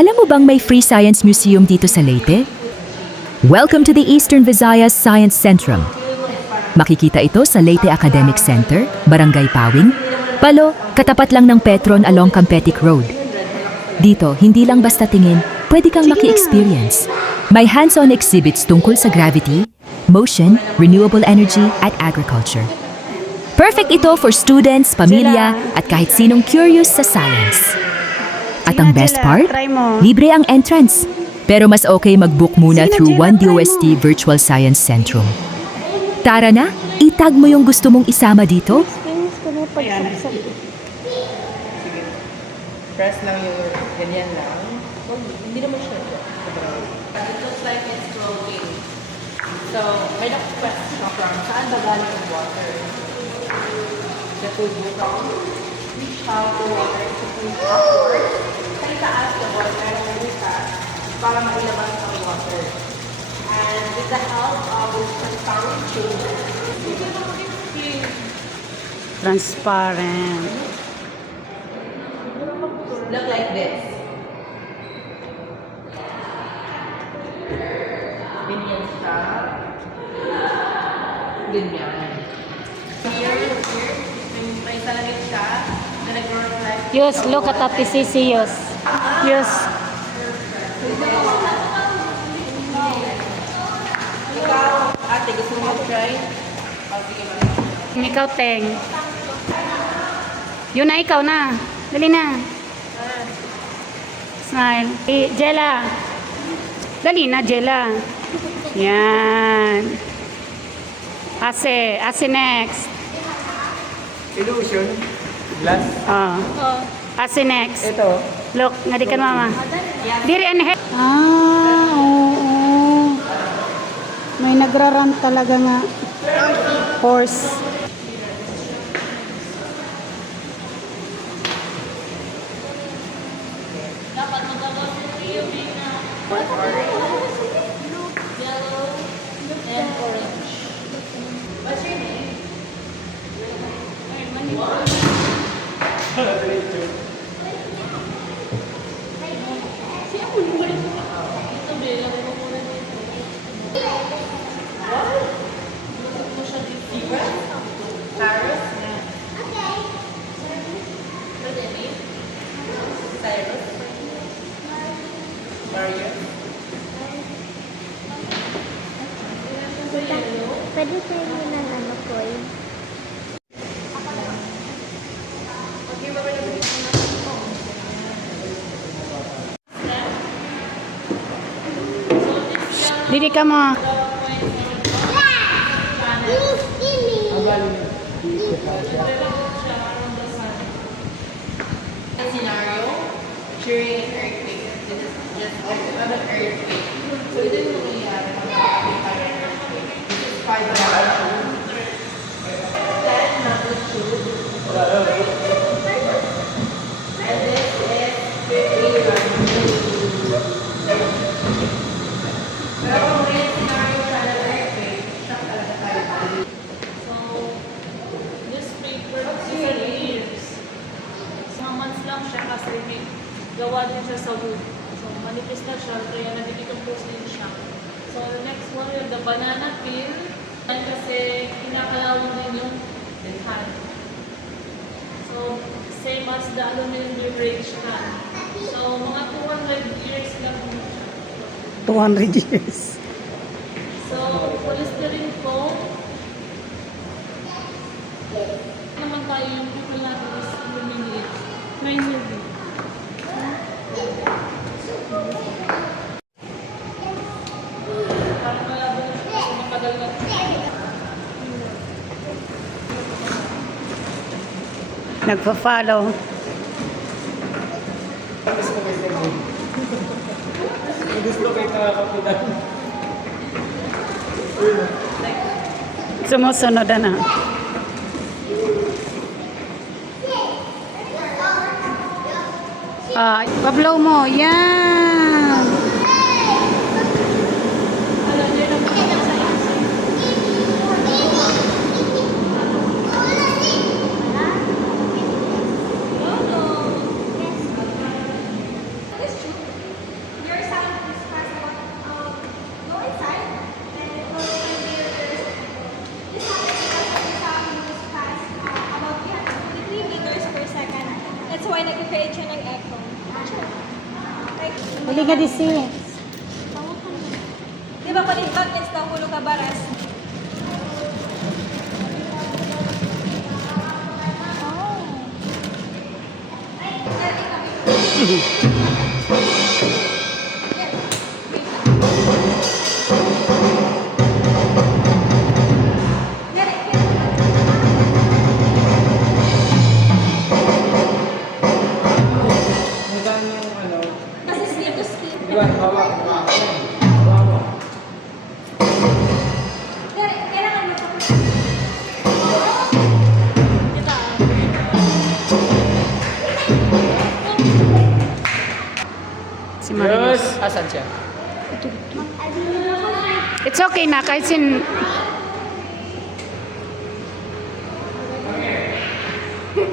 Alam mo bang may free science museum dito sa Leyte? Welcome to the Eastern Visayas Science Centrum. Makikita ito sa Leyte Academic Center, Barangay Pawing, Palo, katapat lang ng Petron along Campetic Road. Dito, hindi lang basta tingin, pwede kang maki-experience. May hands-on exhibits tungkol sa gravity, motion, renewable energy, at agriculture. Perfect ito for students, pamilya, at kahit sinong curious sa science. At ang best part, libre ang entrance. Pero mas okay mag-book muna through 1DOST Virtual Science Centrum. Tara na, itag mo yung gusto mong isama dito. Press lang yung ganyan lang. So, hindi naman siya. It looks like it's floating. So, may question from saan ba galing yung water? The tubo from reach out the water to push upward. Sa itaas the water para mailabas ang water. And with the help of this transparent chamber, you can explain. Transparent. Look like this. Ganyan siya. Ganyan. Here, may salamin siya na nag-reflect. Yus, look at the PCC, Yus. Yus. Ikaw, ate, gusto mo mag-try? Ikaw, Teng. Yun na, ikaw na. Dali na. Smile. Jella. Dali na, Jella. Yan. Ase next. Illusion. Glass. Oh. Ase next. Ito. Look, ngadikan mama. Diri and head. Oo. May nagraran talaga nga. Horse. Pwede tayo ng ano ko eh. Didi ka mo. Scenario during an earthquake. This is just an earthquake. So ito yung nangyayari pag an earthquake. This is 5 magnitude. 10 magnitude. And this is 50 magnitude. Pero kung may scenario siya ng earthquake, shock talaga tayo. So, this paper is years. Mga months lang siya kasi may gawa din siya sa wood. So, manipis na siya, kaya nag-decompose din siya. So, the next one, we have the banana peel. Yan kasi kinakalawang din yung hand. So, same as the aluminum beverage can. So, mga 200 years lang siya. 200 years. So, polystyrene foam. Naman tayo yung people natin is luminate. 9 UV. Parang malabo na siya kasi matagal na. Nagpa-follow. Gusto kayo nakakapitan. Sumusunod na. Pa-blow mo. Yan. Bili ka disi. Di ba palibag next na kulo ka baras? Nasaan yung ano? Kasi skip to skip. Di ba? Hawak. Kailangan mo Si Marius. Asan siya? It's okay na kahit sin...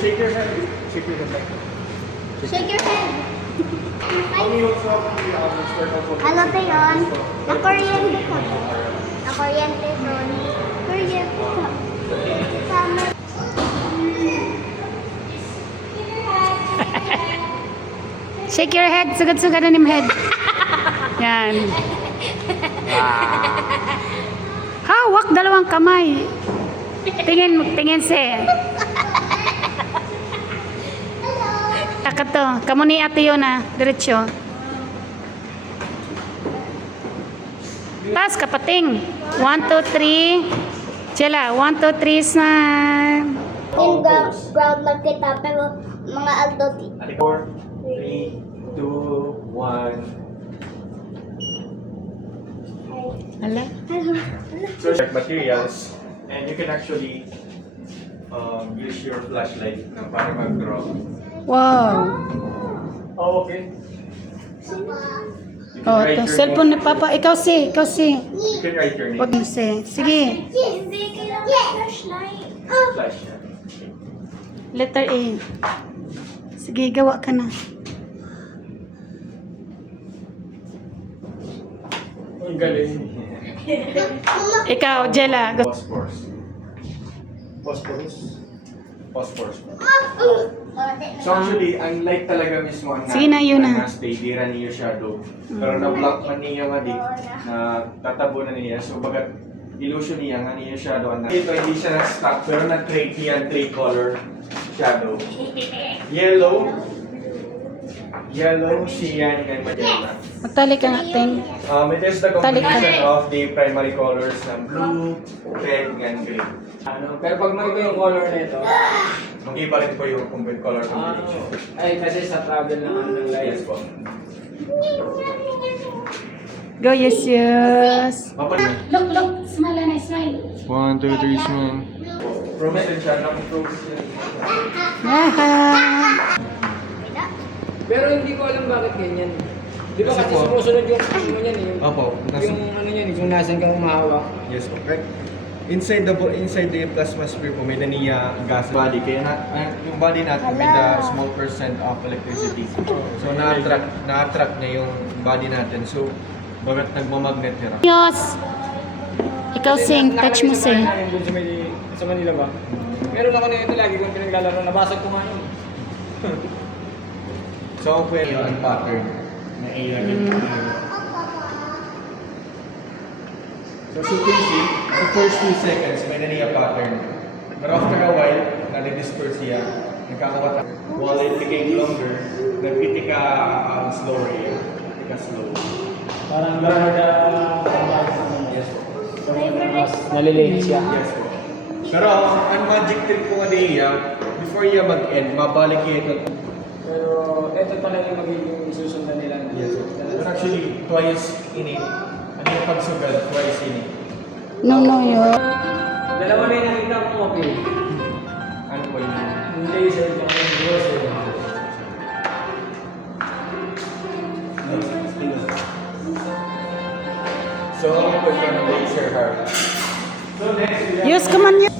Shake your hand. Shake your hand. Shake your head. Kami yung sa start of Ano to yun? Na-kuryente ka ba? Na-kuryente doon. Kuryente ka. Sama. Shake your head. Sugad-sugad na head. Yan. Hawak dalawang kamay. Tingin si. Akato. Kamu ni ate yun ah. Diretso. Tas kapating. 1, 2, 3. Chela. 1, 2, 3 smile. Yung ground lang kita, pero mga adult. 4, 3, 2, 1. Ala. So check materials and you can actually use your flashlight na para mag-draw. Wow. Oh, okay. You can Oh, write to your cellphone ni name. Papa. Ikaw si. You can write your name. Wag mo si. Sige. Hindi kailangan flashlight. Flash yan. Letter A. Sige, gawa ka na. Ang galing. Ikaw, Jella. Phosphorus. Phosphorus? Phosphorus. So actually, ang light talaga mismo ang Sige na, yun na. stay, di ra niyo shadow. Pero na-block man niya nga di, na tatabunan niya. So bagat illusion niya nga niya shadow. Ito hindi siya na-stack, pero na-create yan 3-color shadow. Yellow, cyan, and magenta. Magtali ka nga, Ting. It is the Talik ka. combination of the primary colors ng blue, red, and green. Pero pag may yung color nito, Mag-iba rin po yung color combination. ay kasi sa travel ng ano ng light. Yes po. Go, yes, yes. Look, smile na, smile. 1, 2, 3, smile. Frozen siya, frozen. Yaha. Pero hindi ko alam bakit ganyan. Di ba Kasi kasi po- sumusunod yung ano niyan eh, yung, Opo, yung ano niyan, kung nasan kang umahawak. Yes po, correct. Inside the plasma sphere po, may naniya gas body. Kaya yung body natin may the small percent of electricity. So na-attract niya yung body natin. So, bagat nagmamagnet niya. Yes. Ikaw, Sing. Touch mo, Sing. Doon sa Manila ba? Meron ako na ito lagi kung pinaglalaro, nabasag ko nga yun. So, ang pwede yung pattern na ilagay. So, as you can see, the first 2 seconds, may naniya pattern. But after a while, nalidisperse siya, nagkakawata. While it became longer, nagpitika slower yun. Pitika slow. Parang Yes po. nalilate siya. Yes po. Pero ang magic trick po nga before niya mag-end, mabalik niya ito. Pero ito pala yung magiging susundan nila. Yes po. But actually, twice in it. Ano yung pagsugal? Twice in it. No, yun. Dalawa na yung nakita ko, okay. Ano po yun? Yung laser, tsaka yung browser. So, ako po yung laser heart. So, next, we have Yes, come on. Yes.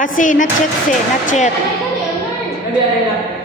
Asi, not yet, si. Not yet. Hindi, ayun na.